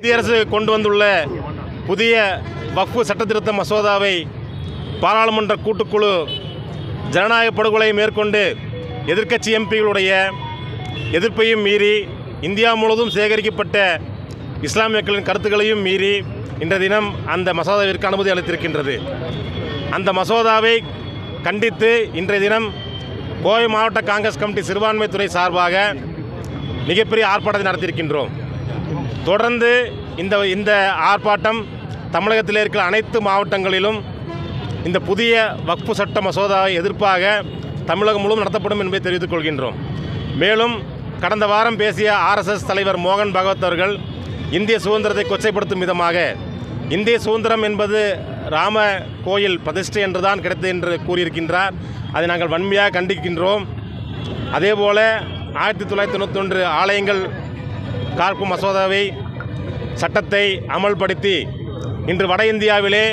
மத்திய அரசு கொண்டு வந்துள்ள புதிய வக்ஃபு சட்டத்திருத்த மசோதாவை பாராளுமன்ற கூட்டுக்குழு ஜனநாயக படுகொலை மேற்கொண்டு எதிர்க்கட்சி எம்பிகளுடைய எதிர்ப்பையும் மீறி இந்தியா முழுவதும் சேகரிக்கப்பட்ட இஸ்லாமியர்களின் கருத்துக்களையும் மீறி இன்ற தினம் அந்த மசோதாவிற்கு அனுமதி அளித்திருக்கின்றது. அந்த மசோதாவை கண்டித்து இன்றைய தினம் கோவை மாவட்ட காங்கிரஸ் கமிட்டி சிறுபான்மைத்துறை சார்பாக மிகப்பெரிய ஆர்ப்பாட்டத்தை நடத்தியிருக்கின்றோம். தொடர்ந்து இந்த இந்த ஆர்ப்பாட்டம் தமிழகத்தில் இருக்கிற அனைத்து மாவட்டங்களிலும் இந்த புதிய வக்ஃபு சட்ட மசோதாவை எதிர்ப்பாக தமிழகம் முழுவதும் நடத்தப்படும் என்பதை தெரிவித்துக் கொள்கின்றோம். மேலும் கடந்த வாரம் பேசிய ஆர்எஸ்எஸ் தலைவர் மோகன் பகவத் அவர்கள் இந்திய சுதந்திரத்தை கொச்சைப்படுத்தும் விதமாக இந்திய சுதந்திரம் என்பது ராம கோயில் பிரதிஷ்டை என்றுதான் கிடைத்தது என்று கூறியிருக்கின்றார். அதை நாங்கள் வன்மையாக கண்டிக்கின்றோம். அதேபோல ஆயிரத்தி தொள்ளாயிரத்தி தொண்ணூத்தொன்று ஆலயங்கள் காக்கும் மசோதாவை சட்டத்தை அமல்படுத்தி இன்று வட இந்தியாவிலே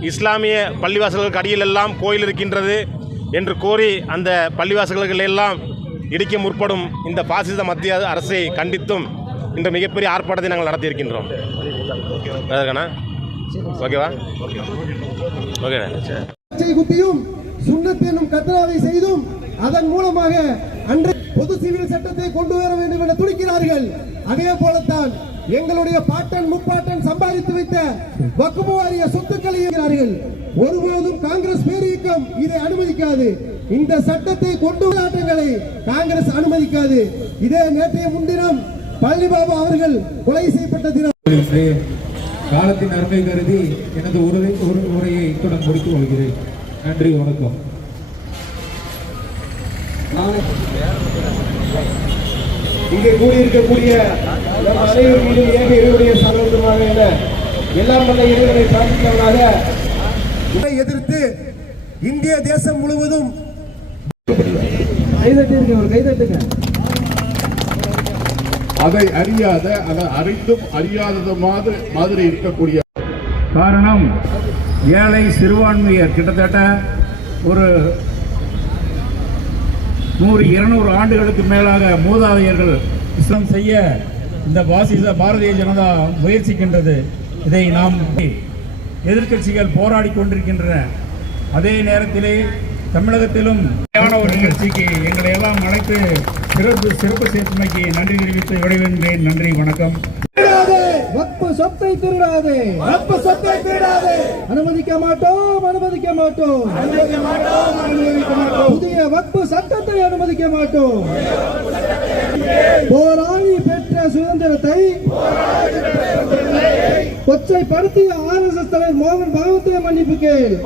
இஸ்லாமிய பள்ளிவாசல்களுக்கு அடியிலெல்லாம் கோயில் இருக்கின்றது என்று கூறி அந்த பள்ளிவாசல்களெல்லாம் இடிக்க முற்படும் இந்த பாசிச மத்திய அரசை கண்டித்தும் இன்று மிகப்பெரிய ஆர்ப்பாட்டத்தை நாங்கள் நடத்தியிருக்கின்றோம். அதற்கான ஓகேவா? ஓகே குத்தியும் சுண்ணத் என்னும் கத்ராவை செய்தும் அதன் மூலமாக அன்று பொது சிவில் சட்டத்தை கொண்டு வர வேண்டும் என துடிக்கிறார்கள். அதே போலத்தான் எங்களுடைய பாட்டன் முப்பாட்டன் சம்பாதித்து வைத்த வக்குபு வாரிய சொத்துக்களை இருக்கிறார்கள் ஒருபோதும் காங்கிரஸ் பேரியக்கம் இதை அனுமதிக்காது. இந்த சட்டத்தை கொண்டு வராட்டங்களை காங்கிரஸ் அனுமதிக்காது. இதே நேற்றைய முன்தினம் பழனிபாபு அவர்கள் கொலை செய்யப்பட்ட தினம். காலத்தின் அருமை கருதி எனது உரை உரையை இத்துடன் முடித்துக் கொள்கிறேன். நன்றி வணக்கம். இங்கே கூடியிருக்கக்கூடிய நம் அனைவர் மீதும் ஏக இறைவனுடைய சகோதரமாக என எல்லாம் இறைவனை பிரார்த்தித்தவனாக இதை எதிர்த்து இந்திய தேசம் முழுவதும் கைதட்டுங்க ஒரு கைதட்டுங்க. அதை அறியாத அதை அறிந்தும் அறியாதது மாதிரி மாதிரி இருக்கக்கூடிய காரணம் ஏழை சிறுபான்மையர். கிட்டத்தட்ட ஒரு நூறு இருநூறு ஆண்டுகளுக்கு மேலாக மூதாதையர்கள் இஸ்லாம் செய்ய இந்த பாசிச பாரதிய ஜனதா முயற்சிக்கின்றது. இதை நாம் எதிர்க்கட்சிகள் போராடி கொண்டிருக்கின்றன. அதே நேரத்திலே தமிழகத்திலும் ஒரு நிகழ்ச்சிக்கு எங்களை எல்லாம் அழைத்து சிறப்பு சிறப்பு சேர்த்துமைக்கு நன்றி தெரிவித்து விடைபெறுகிறேன். நன்றி வணக்கம். சொத்தை திருடாதே. வக்பு சொத்தை திருடாதே. அனுமதிக்க மாட்டோம் அனுமதிக்க மாட்டோம். அனுமதிக்க மாட்டோம் அனுமதிக்க மாட்டோம். புதிய வக்பு சட்டத்தை அனுமதிக்க மாட்டோம். போராளி பெற்ற சுதந்திரத்தை கொச்சைப்படுத்திய ஆர்எஸ்எஸ் தலைவர் மோகன் பகவத்தை மன்னிப்பு கேள்.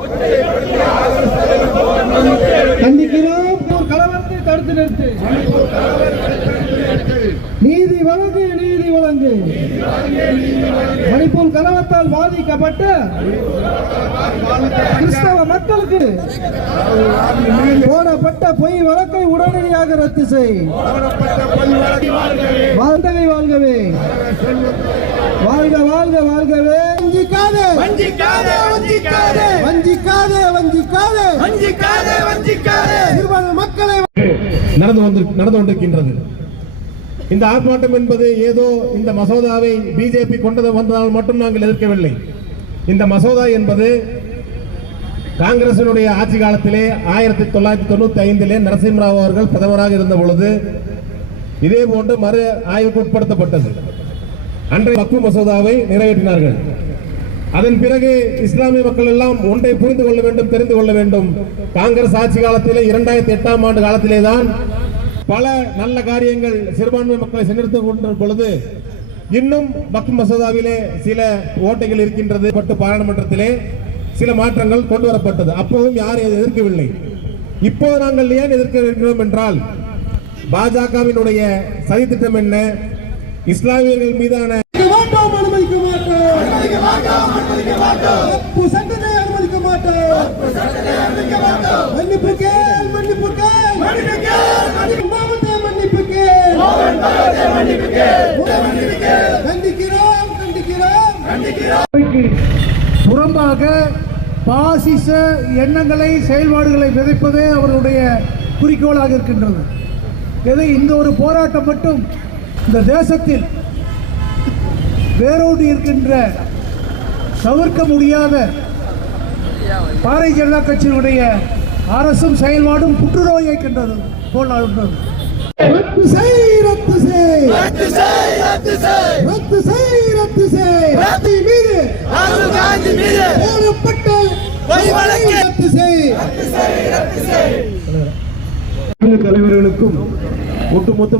கண்டிக்கிறோம். கலவரத்தை தடுத்து நிறுத்து. நீதி வழங்கு நீதி வழங்கு. மணிப்பூர் கலவரத்தால் பாதிக்கப்பட்ட கிறிஸ்தவ மக்களுக்கு போடப்பட்ட பொய் வழக்கை உடனடியாக ரத்து செய். வாழ்ந்தவை வாழ்கவே. வாழ்க வாழ்க வாழ்கவே. வஞ்சிக்காதே. வஞ்சிக்காதே வஞ்சிக்காதே. வஞ்சிக்காதே வஞ்சிக்காதே. வஞ்சிக்காதே வஞ்சிக்காதே. சிறுபான்மை மக்களை நடந்து வந்து நடந்து கொண்டிருக்கின்றது. இந்த ஆர்ப்பாட்டம் என்பது ஏதோ இந்த மசோதாவை பிஜேபி கொண்டது வந்ததால் மட்டும் நாங்கள் எதிர்க்கவில்லை. இந்த மசோதா என்பது காங்கிரசினுடைய ஆட்சி காலத்திலே ஆயிரத்தி தொள்ளாயிரத்தி தொண்ணூத்தி ஐந்திலே நரசிம்மராவ் அவர்கள் பிரதமராக இருந்த பொழுது இதே போன்று மறு ஆய்வுக்கு உட்படுத்தப்பட்டது. அன்றைய பக்கு மசோதாவை நிறைவேற்றினார்கள். அதன் பிறகு இஸ்லாமிய மக்கள் எல்லாம் ஒன்றை புரிந்து கொள்ள வேண்டும் தெரிந்து கொள்ள வேண்டும். காங்கிரஸ் ஆட்சி காலத்திலே இரண்டாயிரத்தி எட்டாம் ஆண்டு காலத்திலே தான் பல நல்ல காரியங்கள் சிறுபான்மை மக்களை சென்றெடுத்துக் கொண்ட பொழுது இன்னும் வக்ஃபு மசோதாவிலே சில ஓட்டைகள் இருக்கின்றது. பட்டு பாராளுமன்றத்திலே சில மாற்றங்கள் கொண்டு வரப்பட்டது அப்போதும் யாரும் எதிர்க்கவில்லை. இப்போ நாங்கள் ஏன் எதிர்க்க இருக்கிறோம் என்றால் பாஜகவினுடைய சதித்திட்டம் என்ன? இஸ்லாமியர்கள் மீதான மாட்டோம் அனுமதிக்க மாட்டோம். அனுமதிக்க மாட்டோம் அனுமதிக்க மாட்டோம். வக்பு சட்டத்தை அனுமதிக்க மாட்டோம். வக்பு சட்டத்தை அனுமதிக்க மாட்டோம். மன்னிப்பு கேள் மன்னிப்பு கேள். மன்னிப்பு கேள் மன்னிப்பு மாவட்ட மன்னிப்பு புறம்பாக பாசிச எண்ணங்களை செயல்பாடுகளை விதைப்பதே அவர்களுடைய குறிக்கோளாக இருக்கின்றது. எதை இந்த ஒரு போராட்டம் மட்டும் இந்த தேசத்தில் வேரோடு இருக்கின்ற தவிர்க்க முடியாத பாரதிய ஜனதா கட்சியினுடைய அரசும் செயல்பாடும் புற்றுநோயை கண்டது போல் ரத்து செய் ரத்து செய். ரத்து செய் ரத்து செய். ரத்து செய் ரத்து செய். ரத்து. மீது ராகுல் காந்தி மீது. போடப்பட்ட வழக்கு. ரத்து செய். தலைவர்களுக்கும் ஒட்டுமொத்த